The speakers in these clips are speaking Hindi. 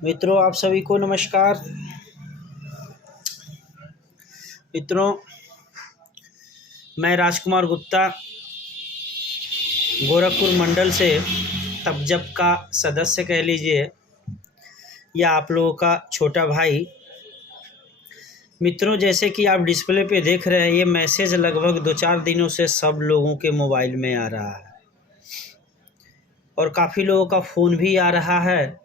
मित्रों, आप सभी को नमस्कार। मित्रों, मैं राजकुमार गुप्ता गोरखपुर मंडल से तपजप का सदस्य कह लीजिए या आप लोगों का छोटा भाई। मित्रों, जैसे कि आप डिस्प्ले पे देख रहे हैं, ये मैसेज लगभग 2-4 दिनों से सब लोगों के मोबाइल में आ रहा है और काफ़ी लोगों का फ़ोन भी आ रहा है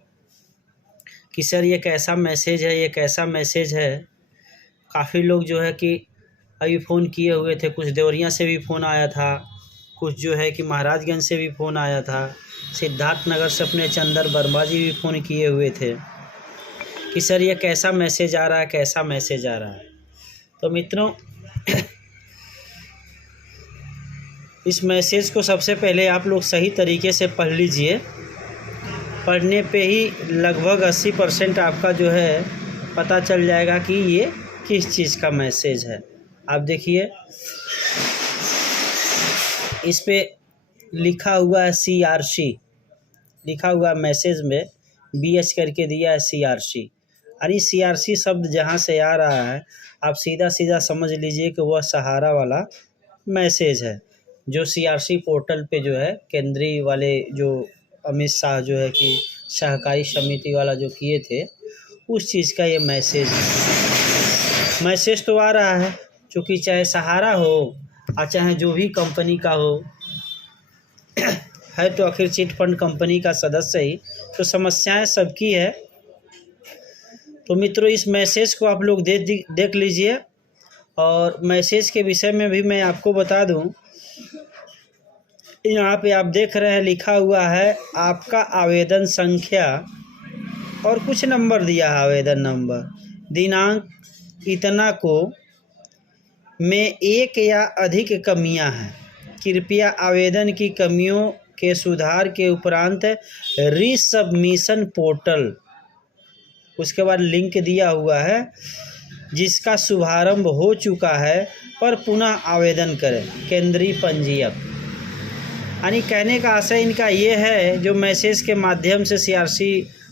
कि सर ये कैसा मैसेज है, ये कैसा मैसेज है। काफ़ी लोग जो है कि अभी फ़ोन किए हुए थे, कुछ देवरिया से भी फ़ोन आया था, कुछ जो है कि महाराजगंज से भी फ़ोन आया था, सिद्धार्थनगर से अपने चंदर वर्मा जी भी फ़ोन किए हुए थे कि सर ये कैसा मैसेज आ रहा है, कैसा मैसेज आ रहा है। तो मित्रों, इस मैसेज को सबसे पहले आप लोग सही तरीके से पढ़ लीजिए। पढ़ने पे ही लगभग 80% आपका जो है पता चल जाएगा कि ये किस चीज़ का मैसेज है। आप देखिए, इस पे लिखा हुआ है CRC, लिखा हुआ मैसेज में BH करके दिया है CRC। अरे CRC शब्द जहाँ से आ रहा है, आप सीधा सीधा समझ लीजिए कि वह सहारा वाला मैसेज है, जो CRC पोर्टल पे जो है केंद्रीय वाले जो अमित शाह जो है कि सहकारी समिति वाला जो किए थे, उस चीज़ का ये मैसेज है। मैसेज तो आ रहा है, क्योंकि चाहे सहारा हो और चाहे जो भी कंपनी का हो है, तो आखिर चिट फंड कंपनी का सदस्य ही, तो समस्याएं सबकी है। तो मित्रों, इस मैसेज को आप लोग देख लीजिए। और मैसेज के विषय में भी मैं आपको बता दूं, यहाँ पे आप देख रहे हैं लिखा हुआ है आपका आवेदन संख्या और कुछ नंबर दिया है, आवेदन नंबर, दिनांक इतना को में एक या अधिक कमियां हैं, कृपया आवेदन की कमियों के सुधार के उपरांत रीसबमिशन पोर्टल, उसके बाद लिंक दिया हुआ है जिसका शुभारंभ हो चुका है, पर पुनः आवेदन करें, केंद्रीय पंजीयक। यानी कहने का आशय इनका ये है, जो मैसेज के माध्यम से CRC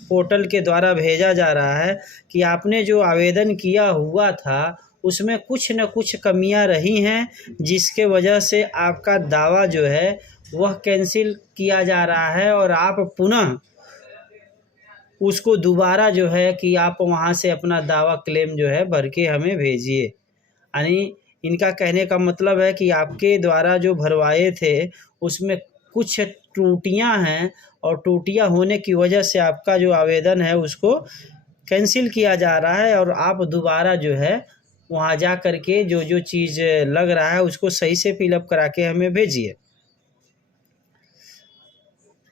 पोर्टल के द्वारा भेजा जा रहा है कि आपने जो आवेदन किया हुआ था उसमें कुछ न कुछ कमियां रही हैं, जिसके वजह से आपका दावा जो है वह कैंसिल किया जा रहा है और आप पुनः उसको दोबारा जो है कि आप वहाँ से अपना दावा क्लेम जो है भर के हमें भेजिए। यानी इनका कहने का मतलब है कि आपके द्वारा जो भरवाए थे उसमें कुछ त्रुटियां हैं और त्रुटियां होने की वजह से आपका जो आवेदन है उसको कैंसिल किया जा रहा है और आप दोबारा जो है वहाँ जा कर के जो जो चीज़ लग रहा है उसको सही से फिलअप करा के हमें भेजिए।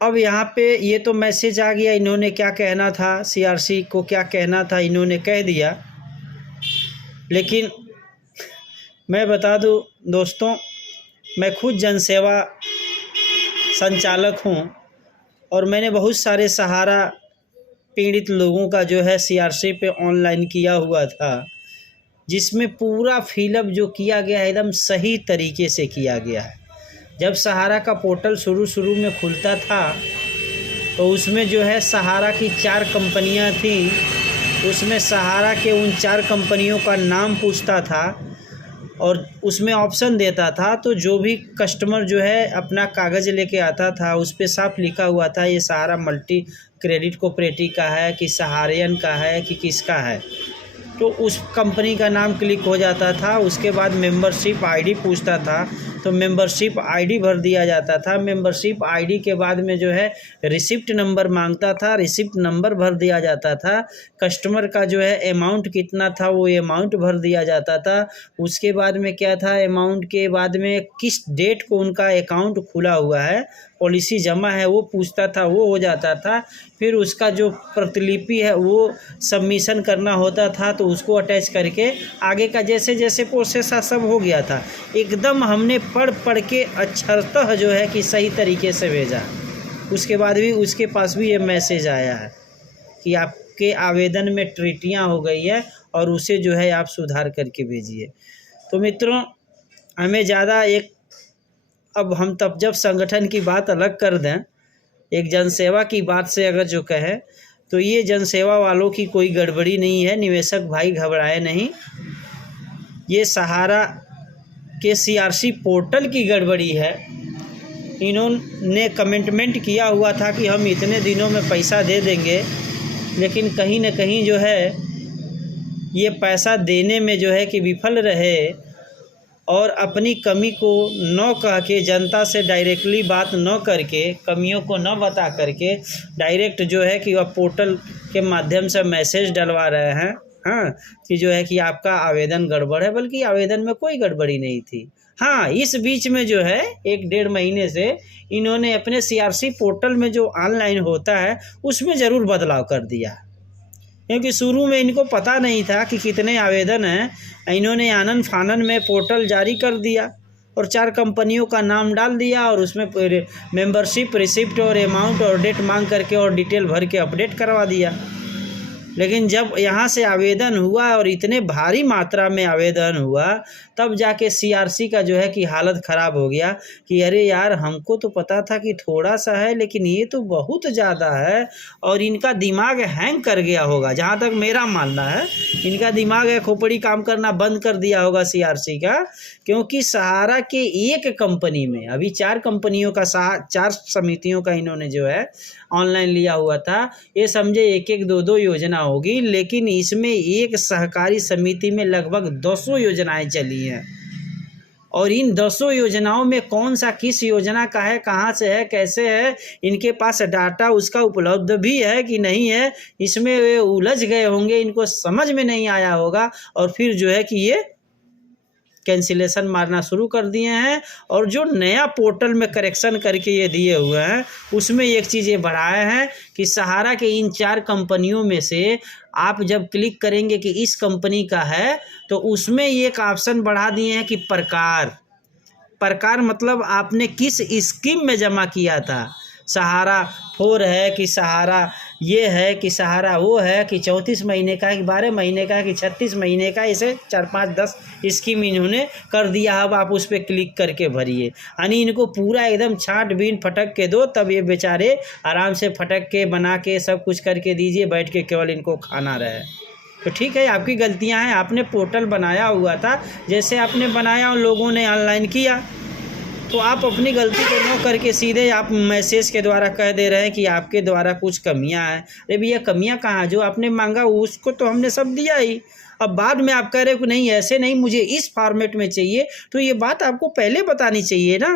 अब यहाँ पे ये तो मैसेज आ गया, इन्होंने क्या कहना था, CRC को क्या कहना था इन्होंने कह दिया। लेकिन मैं बता दूं दोस्तों, मैं खुद जनसेवा संचालक हूं और मैंने बहुत सारे सहारा पीड़ित लोगों का जो है CRC पे ऑनलाइन किया हुआ था, जिसमें पूरा फिलअप जो किया गया है एकदम सही तरीके से किया गया है। जब सहारा का पोर्टल शुरू में खुलता था तो उसमें जो है सहारा की 4 कंपनियां थीं, उसमें सहारा के उन 4 कंपनियों का नाम पूछता था और उसमें ऑप्शन देता था। तो जो भी कस्टमर जो है अपना कागज़ लेके आता था, उस पे साफ लिखा हुआ था ये सहारा मल्टी क्रेडिट कोऑपरेटिव का है कि सहारियन का है कि किसका है। तो उस कंपनी का नाम क्लिक हो जाता था। उसके बाद मेंबरशिप आईडी पूछता था, तो मेंबरशिप आईडी भर दिया जाता था। मेंबरशिप आईडी के बाद में जो है रिसिप्ट नंबर मांगता था, रिसिप्ट नंबर भर दिया जाता था। कस्टमर का जो है अमाउंट कितना था वो अमाउंट भर दिया जाता था। उसके बाद में क्या था, अमाउंट के बाद में किस डेट को उनका अकाउंट खुला हुआ है, पॉलिसी जमा है, वो पूछता था, वो हो जाता था। फिर उसका जो प्रतिलिपि है वो सबमिशन करना होता था, तो उसको अटैच करके आगे का जैसे जैसे प्रोसेस सब हो गया था। एकदम हमने पढ़ के अक्षरतः जो है कि सही तरीके से भेजा। उसके बाद भी उसके पास भी ये मैसेज आया है कि आपके आवेदन में त्रुटियां हो गई है और उसे जो है आप सुधार करके भेजिए। तो मित्रों, हमें ज़्यादा अब हम तपजप संगठन की बात अलग कर दें, एक जनसेवा की बात से अगर जो कहें तो ये जनसेवा वालों की कोई गड़बड़ी नहीं है, निवेशक भाई घबराए नहीं, ये सहारा के सीआरसी पोर्टल की गड़बड़ी है। इन्होंने कमिटमेंट किया हुआ था कि हम इतने दिनों में पैसा दे देंगे, लेकिन कहीं न कहीं जो है ये पैसा देने में जो है कि विफल रहे और अपनी कमी को न कह के, जनता से डायरेक्टली बात न करके, कमियों को न बता करके डायरेक्ट जो है कि वह पोर्टल के माध्यम से मैसेज डलवा रहे हैं, हाँ, कि जो है कि आपका आवेदन गड़बड़ है, बल्कि आवेदन में कोई गड़बड़ी नहीं थी। हाँ, इस बीच में जो है 1-1.5 महीने से इन्होंने अपने सीआरसी पोर्टल में जो ऑनलाइन होता है उसमें ज़रूर बदलाव कर दिया, क्योंकि शुरू में इनको पता नहीं था कि कितने आवेदन हैं। इन्होंने आनन फानन में पोर्टल जारी कर दिया और 4 कंपनियों का नाम डाल दिया और उसमें मेंबरशिप रिसिप्ट और अमाउंट और डेट मांग करके और डिटेल भर के अपडेट करवा दिया। लेकिन जब यहाँ से आवेदन हुआ और इतने भारी मात्रा में आवेदन हुआ, तब जाके सीआरसी का जो है कि हालत ख़राब हो गया कि अरे यार, हमको तो पता था कि थोड़ा सा है, लेकिन ये तो बहुत ज़्यादा है। और इनका दिमाग हैंग कर गया होगा, जहाँ तक मेरा मानना है, इनका दिमाग है खोपड़ी काम करना बंद कर दिया होगा सीआरसी का, क्योंकि सहारा के एक कंपनी में अभी 4 कंपनियों का 4 समितियों का इन्होंने जो है ऑनलाइन लिया हुआ था। ये समझे 1-1, 2-2 योजना होगी, लेकिन इसमें एक सहकारी समिति में लगभग 200 योजनाएं चली हैं। और इन 200 योजनाओं में कौन सा किस योजना का है, कहाँ से है, कैसे है, इनके पास डाटा उसका उपलब्ध भी है कि नहीं है, इसमें वे उलझ गए होंगे, इनको समझ में नहीं आया होगा और फिर जो है कि ये कैंसिलेशन मारना शुरू कर दिए हैं। और जो नया पोर्टल में करेक्शन करके ये दिए हुए हैं, उसमें एक चीज़ ये बढ़ाए हैं कि सहारा के इन 4 कंपनियों में से आप जब क्लिक करेंगे कि इस कंपनी का है, तो उसमें एक ऑप्शन बढ़ा दिए हैं कि प्रकार मतलब आपने किस स्कीम में जमा किया था, सहारा 4 है कि सहारा ये है कि सहारा वो है कि 34 महीने का कि 12 महीने का कि 36 महीने का, इसे 4, 5, 10 स्कीम इन्होंने कर दिया। अब आप उस पर क्लिक करके भरिए, यानी इनको पूरा एकदम छाट बीन फटक के दो, तब ये बेचारे आराम से फटक के बना के सब कुछ करके दीजिए, बैठ के केवल इनको खाना रहे। तो ठीक है, आपकी गलतियां हैं, आपने पोर्टल बनाया हुआ था, जैसे आपने बनाया उन लोगों ने ऑनलाइन किया, तो आप अपनी गलती को न करके सीधे आप मैसेज के द्वारा कह दे रहे हैं कि आपके द्वारा कुछ कमियां हैं। अरे भैया, कमियां कहाँ, जो आपने मांगा उसको तो हमने सब दिया ही। अब बाद में आप कह रहे हो कि नहीं ऐसे नहीं, मुझे इस फॉर्मेट में चाहिए, तो ये बात आपको पहले बतानी चाहिए ना।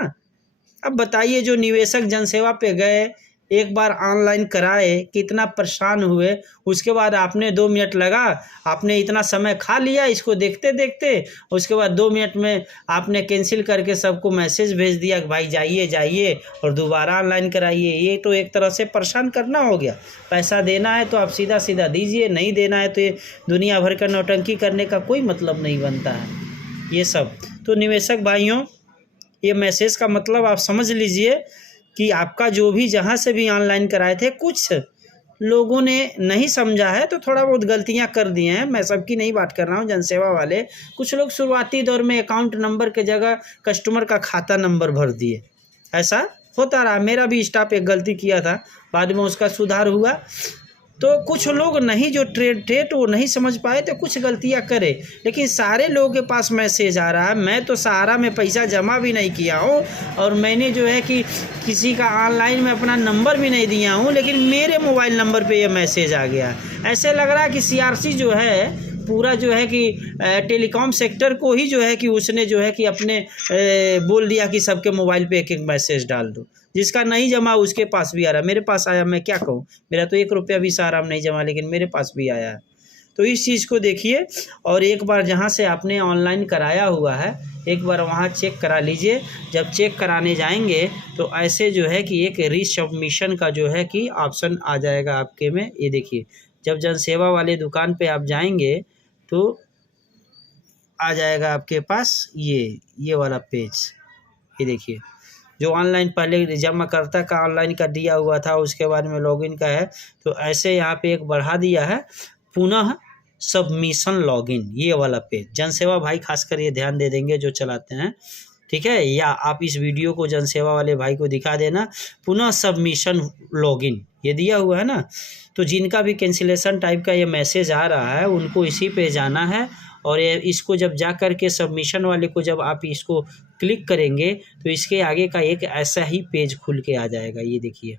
अब बताइए, जो निवेशक जनसेवा पे गए, एक बार ऑनलाइन कराए, कितना परेशान हुए, उसके बाद आपने 2 मिनट लगा, आपने इतना समय खा लिया इसको देखते देखते, उसके बाद 2 मिनट में आपने कैंसिल करके सबको मैसेज भेज दिया कि भाई जाइए और दोबारा ऑनलाइन कराइए। ये तो एक तरह से परेशान करना हो गया। पैसा देना है तो आप सीधा सीधा दीजिए, नहीं देना है तो ये दुनिया भर का नौटंकी करने का कोई मतलब नहीं बनता है ये सब। तो निवेशक भाइयों, ये मैसेज का मतलब आप समझ लीजिए कि आपका जो भी जहाँ से भी ऑनलाइन कराए थे, कुछ लोगों ने नहीं समझा है तो थोड़ा बहुत गलतियाँ कर दिए हैं। मैं सबकी नहीं बात कर रहा हूँ, जनसेवा वाले कुछ लोग शुरुआती दौर में अकाउंट नंबर के जगह कस्टमर का खाता नंबर भर दिए, ऐसा होता रहा। मेरा भी स्टाफ एक गलती किया था, बाद में उसका सुधार हुआ। तो कुछ लोग नहीं, जो ट्रेड वो नहीं समझ पाए तो कुछ गलतियां करे, लेकिन सारे लोगों के पास मैसेज आ रहा है। मैं तो सहारा में पैसा जमा भी नहीं किया हूँ और मैंने जो है कि किसी का ऑनलाइन में अपना नंबर भी नहीं दिया हूँ, लेकिन मेरे मोबाइल नंबर पे ये मैसेज आ गया। ऐसे लग रहा है कि सीआरसी जो है पूरा जो है कि टेलीकॉम सेक्टर को ही जो है कि उसने जो है कि अपने बोल दिया कि सबके मोबाइल पे 1-1 मैसेज डाल दो। जिसका नहीं जमा उसके पास भी आ रहा है, मेरे पास आया, मैं क्या कहूँ, मेरा तो 1 रुपया भी सहारा में नहीं जमा, लेकिन मेरे पास भी आया है। तो इस चीज़ को देखिए, और एक बार जहाँ से आपने ऑनलाइन कराया हुआ है, एक बार वहाँ चेक करा लीजिए। जब चेक कराने जाएंगे तो ऐसे जो है कि एक रीसबमिशन का जो है कि ऑप्शन आ जाएगा आपके में। ये देखिए, जब जनसेवा वाले दुकान पे आप जाएंगे तो आ जाएगा आपके पास ये वाला पेज। ये देखिए, जो ऑनलाइन पहले जमाकर्ता का ऑनलाइन का दिया हुआ था, उसके बाद में लॉगिन का है। तो ऐसे यहाँ पे एक बढ़ा दिया है, पुनः सबमिशन लॉगिन, ये वाला पेज। जनसेवा भाई खासकर ये ध्यान दे देंगे जो चलाते हैं। ठीक है, या आप इस वीडियो को जनसेवा वाले भाई को दिखा देना। पुनः सबमिशन लॉगिन ये दिया हुआ है ना, तो जिनका भी कैंसिलेशन टाइप का ये मैसेज आ रहा है उनको इसी पे जाना है, और ये इसको जब जा कर के सबमिशन वाले को जब आप इसको क्लिक करेंगे तो इसके आगे का एक ऐसा ही पेज खुल के आ जाएगा। ये देखिए,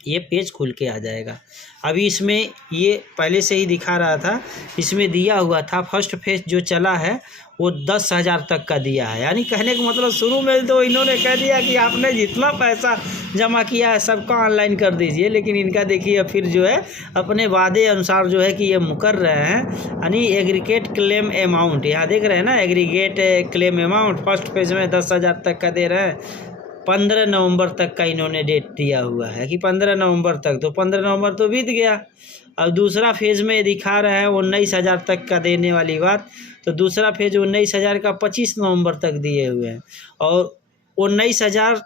ये पेज खुल के आ जाएगा। अभी इसमें ये पहले से ही दिखा रहा था, इसमें दिया हुआ था फर्स्ट फेज जो चला है वो 10,000 तक का दिया है। यानी कहने का मतलब शुरू में तो इन्होंने कह दिया कि आपने जितना पैसा जमा किया है सबका ऑनलाइन कर दीजिए, लेकिन इनका देखिए फिर जो है अपने वादे अनुसार जो है कि ये मुकर रहे हैं। यानी एग्रीगेट क्लेम अमाउंट यहाँ देख रहे हैं ना, aggregate claim amount first phase में 10,000 तक का दे रहे हैं। 15 नवंबर तक का इन्होंने डेट दिया हुआ है कि 15 नवंबर तक, तो 15 नवंबर तो बीत गया। अब दूसरा फेज़ में दिखा रहे हैं 19,000 तक का देने वाली बात, तो दूसरा फेज 19,000 का 25 नवंबर तक दिए हुए हैं, और 19,000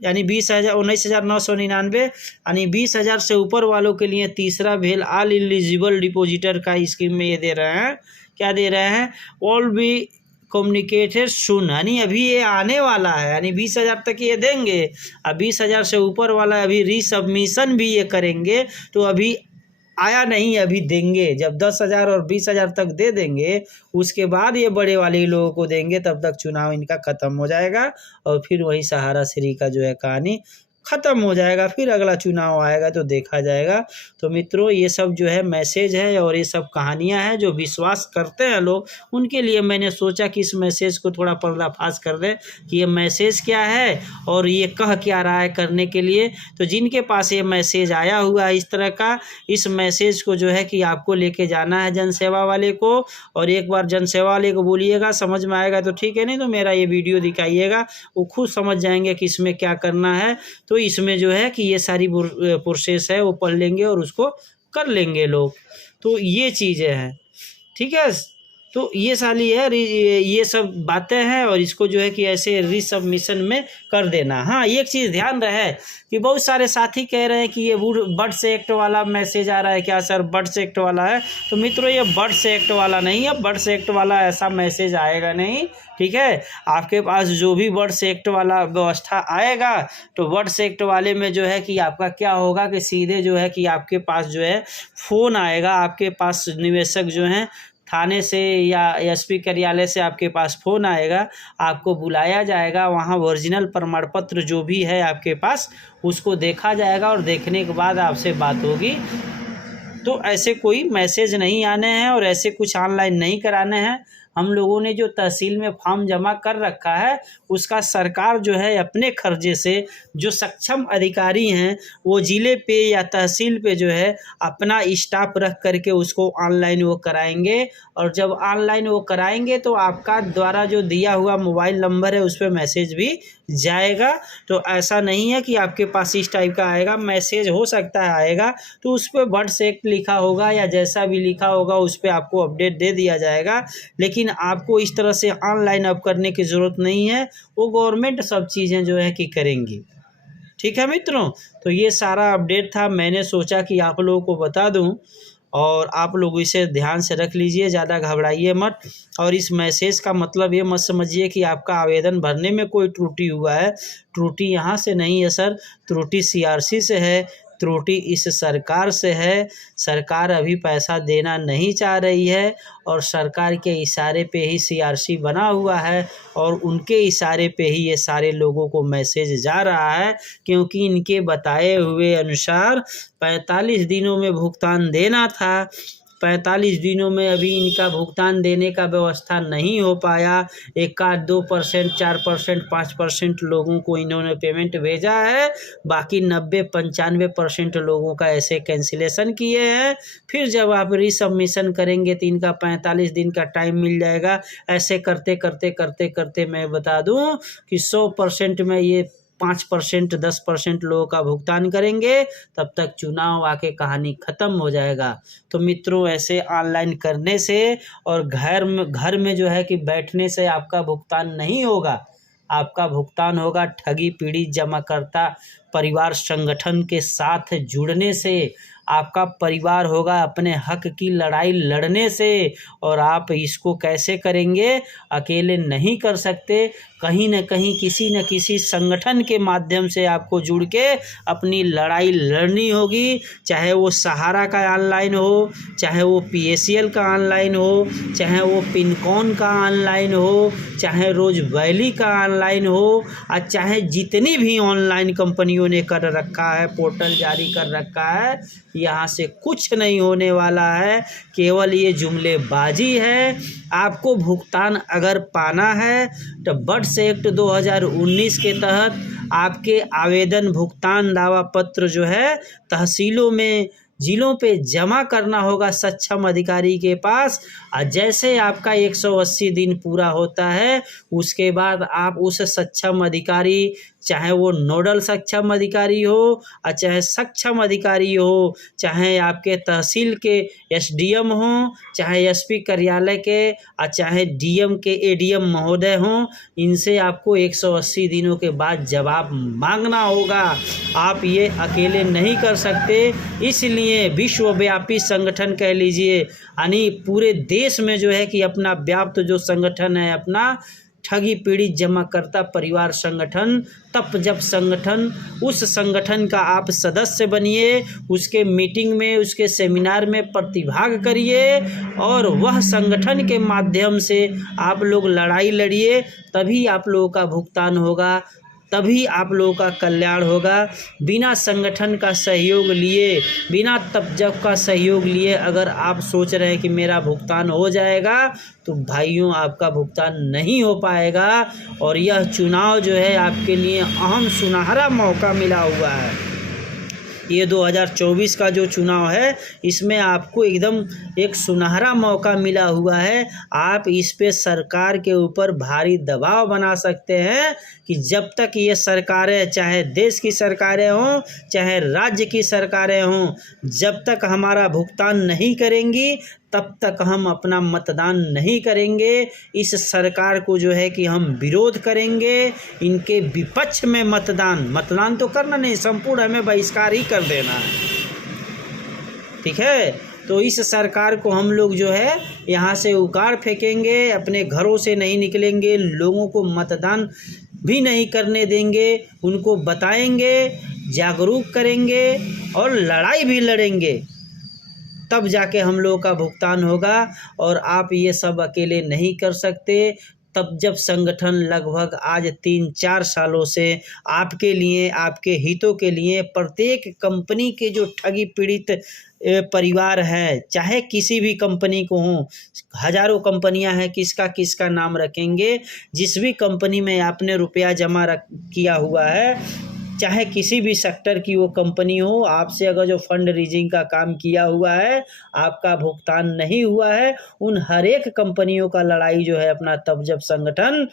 यानी 20,000 19,999 यानी 20,000 से ऊपर वालों के लिए तीसरा भेल ऑल एलिजिबल डिपोजिटर का स्कीम में ये दे रहे हैं। क्या दे रहे हैं? ऑल बी कम्युनिकेटेड सुन, यानी अभी ये आने वाला है, यानी 20,000 तक ये देंगे। अब 20,000 से ऊपर वाला अभी रीसबमिशन भी ये करेंगे, तो अभी आया नहीं, अभी देंगे। जब 10,000 और 20,000 तक दे देंगे उसके बाद ये बड़े वाले लोगों को देंगे, तब तक चुनाव इनका ख़त्म हो जाएगा और फिर वही सहारा श्री का जो है कहानी ख़त्म हो जाएगा। फिर अगला चुनाव आएगा तो देखा जाएगा। तो मित्रों, ये सब जो है मैसेज है और ये सब कहानियां हैं जो विश्वास करते हैं लोग, उनके लिए मैंने सोचा कि इस मैसेज को थोड़ा पर्दाफाश कर दें कि ये मैसेज क्या है और ये कह क्या रहा है करने के लिए। तो जिनके पास ये मैसेज आया हुआ है इस तरह का, इस मैसेज को जो है कि आपको लेके जाना है जनसेवा वाले को, और एक बार जनसेवा वाले को बोलिएगा, समझ में आएगा तो ठीक है, नहीं तो मेरा ये वीडियो दिखाइएगा, वो खुद समझ जाएंगे कि इसमें क्या करना है। तो इसमें जो है कि ये सारी प्रोसेस है वो पढ़ लेंगे और उसको कर लेंगे लोग। तो ये चीज़ें हैं, ठीक है। तो ये साली है, ये सब बातें हैं, और इसको जो है कि ऐसे रीसबमिशन में कर देना। हाँ, एक चीज़ ध्यान रहे कि बहुत सारे साथी कह रहे हैं कि ये बर्ड्स एक्ट वाला मैसेज आ रहा है क्या सर, बर्ड्स एक्ट वाला है। तो मित्रों, ये बर्ड्स एक्ट वाला नहीं है, बर्ड्स एक्ट वाला ऐसा मैसेज आएगा नहीं, ठीक है। आपके पास जो भी बर्ड्स एक्ट वाला व्यवस्था आएगा, तो बर्ड्स एक्ट वाले में जो है कि आपका क्या होगा कि सीधे जो है कि आपके पास जो है फ़ोन आएगा, आपके पास निवेशक जो हैं थाने से या एसपी कार्यालय से आपके पास फ़ोन आएगा, आपको बुलाया जाएगा, वहाँ ओरिजिनल प्रमाण पत्र जो भी है आपके पास उसको देखा जाएगा, और देखने के बाद आपसे बात होगी। तो ऐसे कोई मैसेज नहीं आने हैं और ऐसे कुछ ऑनलाइन नहीं कराने हैं। हम लोगों ने जो तहसील में फॉर्म जमा कर रखा है उसका सरकार जो है अपने खर्चे से, जो सक्षम अधिकारी हैं वो ज़िले पे या तहसील पे जो है अपना स्टाफ रख करके उसको ऑनलाइन वो कराएंगे, और जब ऑनलाइन वो कराएंगे तो आपका द्वारा जो दिया हुआ मोबाइल नंबर है उस पर मैसेज भी जाएगा। तो ऐसा नहीं है कि आपके पास इस टाइप का आएगा मैसेज, हो सकता है आएगा तो उस पर बर्ड्स एक्ट लिखा होगा या जैसा भी लिखा होगा उस पर आपको अपडेट दे दिया जाएगा। लेकिन आपको इस तरह से ऑनलाइन अब करने की ज़रूरत नहीं है, वो गवर्नमेंट सब चीज़ें जो है कि करेंगी, ठीक है मित्रों। तो ये सारा अपडेट था, मैंने सोचा कि आप लोगों को बता दूं, और आप लोग इसे ध्यान से रख लीजिए, ज़्यादा घबराइए मत। और इस मैसेज का मतलब ये मत समझिए कि आपका आवेदन भरने में कोई त्रुटि हुआ है। त्रुटि यहाँ से नहीं है सर, त्रुटि सीआरसी से है, त्रुटि इस सरकार से है। सरकार अभी पैसा देना नहीं चाह रही है, और सरकार के इशारे पे ही सीआरसी बना हुआ है, और उनके इशारे पे ही ये सारे लोगों को मैसेज जा रहा है, क्योंकि इनके बताए हुए अनुसार 45 दिनों में भुगतान देना था। 45 दिनों में अभी इनका भुगतान देने का व्यवस्था नहीं हो पाया। 1-2%, 4%, 5% लोगों को इन्होंने पेमेंट भेजा है, बाकी 90-95% लोगों का ऐसे कैंसिलेशन किए हैं। फिर जब आप रीसबमिशन करेंगे तो इनका 45 दिन का टाइम मिल जाएगा। ऐसे करते करते करते करते मैं बता दूं कि 100% में ये 5%, 10% लोगों का भुगतान करेंगे, तब तक चुनाव आके कहानी ख़त्म हो जाएगा। तो मित्रों, ऐसे ऑनलाइन करने से और घर में जो है कि बैठने से आपका भुगतान नहीं होगा। आपका भुगतान होगा ठगी पीड़ित जमाकर्ता परिवार संगठन के साथ जुड़ने से, आपका परिवार होगा अपने हक की लड़ाई लड़ने से। और आप इसको कैसे करेंगे? अकेले नहीं कर सकते, कहीं न कहीं किसी न किसी संगठन के माध्यम से आपको जुड़ के अपनी लड़ाई लड़नी होगी। चाहे वो सहारा का ऑनलाइन हो, चाहे वो PACL का ऑनलाइन हो, चाहे वो पिनकॉन का ऑनलाइन हो, चाहे रोज वैली का ऑनलाइन हो, और चाहे जितनी भी ऑनलाइन कंपनियों ने कर रखा है, पोर्टल जारी कर रखा है, यहाँ से कुछ नहीं होने वाला है। केवल ये जुमलेबाजी है। आपको भुगतान अगर पाना है तो बर्ड्स एक्ट 2019 के तहत आपके आवेदन भुगतान दावा पत्र जो है तहसीलों में जिलों पे जमा करना होगा सक्षम अधिकारी के पास। और जैसे आपका 180 दिन पूरा होता है उसके बाद आप उस सक्षम अधिकारी, चाहे वो नोडल सक्षम अधिकारी हो और चाहे सक्षम अधिकारी हो, चाहे आपके तहसील के SDM हों, चाहे SP कार्यालय के और चाहे DM के ADM महोदय हों, इनसे आपको 180 दिनों के बाद जवाब मांगना होगा। आप ये अकेले नहीं कर सकते। इसलिए विश्वव्यापी संगठन कह लीजिए, यानी पूरे देश में जो है कि अपना व्याप्त जो संगठन है अपना ठगी पीड़ित जमाकर्ता परिवार संगठन, तब जब संगठन, उस संगठन का आप सदस्य बनिए, उसके मीटिंग में, उसके सेमिनार में प्रतिभाग करिए और वह संगठन के माध्यम से आप लोग लड़ाई लड़िए, तभी आप लोगों का भुगतान होगा, तभी आप लोगों का कल्याण होगा। बिना संगठन का सहयोग लिए, बिना तबजब का सहयोग लिए अगर आप सोच रहे हैं कि मेरा भुगतान हो जाएगा, तो भाइयों आपका भुगतान नहीं हो पाएगा। और यह चुनाव जो है आपके लिए अहम सुनहरा मौका मिला हुआ है। ये 2024 का जो चुनाव है इसमें आपको एकदम एक सुनहरा मौका मिला हुआ है। आप इस पे सरकार के ऊपर भारी दबाव बना सकते हैं कि जब तक ये सरकारें, चाहे देश की सरकारें हों, चाहे राज्य की सरकारें हों, जब तक हमारा भुगतान नहीं करेंगी तब तक हम अपना मतदान नहीं करेंगे। इस सरकार को जो है कि हम विरोध करेंगे, इनके विपक्ष में मतदान तो करना नहीं, संपूर्ण हमें बहिष्कार ही कर देना है। ठीक है, तो इस सरकार को हम लोग जो है यहाँ से उखाड़ फेंकेंगे, अपने घरों से नहीं निकलेंगे, लोगों को मतदान भी नहीं करने देंगे, उनको बताएंगे, जागरूक करेंगे और लड़ाई भी लड़ेंगे, तब जाके हम लोगों का भुगतान होगा। और आप ये सब अकेले नहीं कर सकते। तब जब संगठन लगभग आज 3-4 सालों से आपके लिए, आपके हितों के लिए, प्रत्येक कंपनी के जो ठगी पीड़ित परिवार हैं, चाहे किसी भी कंपनी को हों, हजारों कंपनियां हैं, किसका किसका नाम रखेंगे। जिस भी कंपनी में आपने रुपया जमा किया हुआ है, चाहे किसी भी सेक्टर की वो कंपनी हो, आपसे अगर जो फंड रेजिंग का काम किया हुआ है, आपका भुगतान नहीं हुआ है, उन हर एक कंपनियों का लड़ाई जो है अपना तब जब संगठन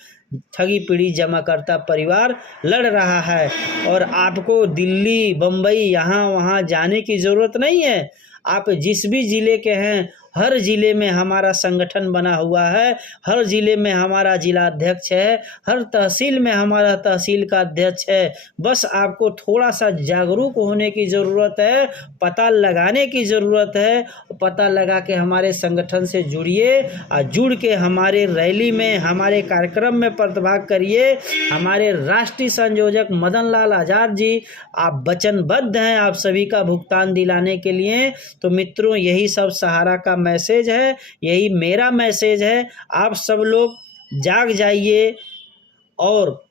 ठगी पीड़ित जमाकर्ता परिवार लड़ रहा है। और आपको दिल्ली, बम्बई, यहाँ वहाँ जाने की ज़रूरत नहीं है। आप जिस भी ज़िले के हैं, हर ज़िले में हमारा संगठन बना हुआ है, हर ज़िले में हमारा जिला अध्यक्ष है, हर तहसील में हमारा तहसील का अध्यक्ष है। बस आपको थोड़ा सा जागरूक होने की ज़रूरत है, पता लगाने की ज़रूरत है। पता लगा के हमारे संगठन से जुड़िए और जुड़ के हमारे रैली में, हमारे कार्यक्रम में प्रतिभाग करिए। हमारे राष्ट्रीय संयोजक मदन लाल आज़ाद जी, आप वचनबद्ध हैं आप सभी का भुगतान दिलाने के लिए। तो मित्रों, यही सब सहारा का मैसेज है, यही मेरा मैसेज है। आप सब लोग जाग जाइए और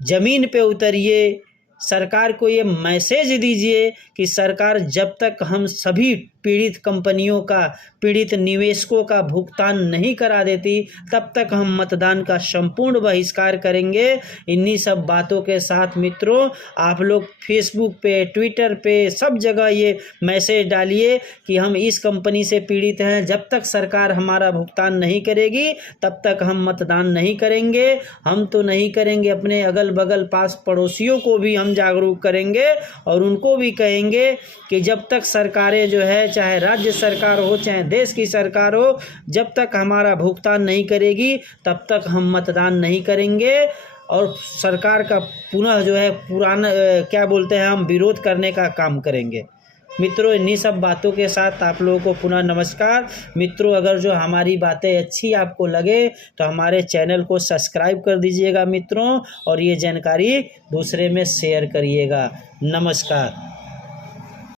ज़मीन पे उतरिए, सरकार को ये मैसेज दीजिए कि सरकार जब तक हम सभी पीड़ित कंपनियों का, पीड़ित निवेशकों का भुगतान नहीं करा देती, तब तक हम मतदान का संपूर्ण बहिष्कार करेंगे। इन्हीं सब बातों के साथ मित्रों, आप लोग फेसबुक पे, ट्विटर पे, सब जगह ये मैसेज डालिए कि हम इस कंपनी से पीड़ित हैं, जब तक सरकार हमारा भुगतान नहीं करेगी तब तक हम मतदान नहीं करेंगे। हम तो नहीं करेंगे, अपने अगल बगल पास पड़ोसियों को भी हम जागरूक करेंगे और उनको भी कहेंगे कि जब तक सरकारें जो है, चाहे राज्य सरकार हो, चाहे देश की सरकार हो, जब तक हमारा भुगतान नहीं करेगी तब तक हम मतदान नहीं करेंगे। और सरकार का पुनः जो है पुराना क्या बोलते हैं, हम विरोध करने का काम करेंगे। मित्रों, इन्हीं सब बातों के साथ आप लोगों को पुनः नमस्कार। मित्रों, अगर जो हमारी बातें अच्छी आपको लगे तो हमारे चैनल को सब्सक्राइब कर दीजिएगा मित्रों, और ये जानकारी दूसरे में शेयर करिएगा। नमस्कार।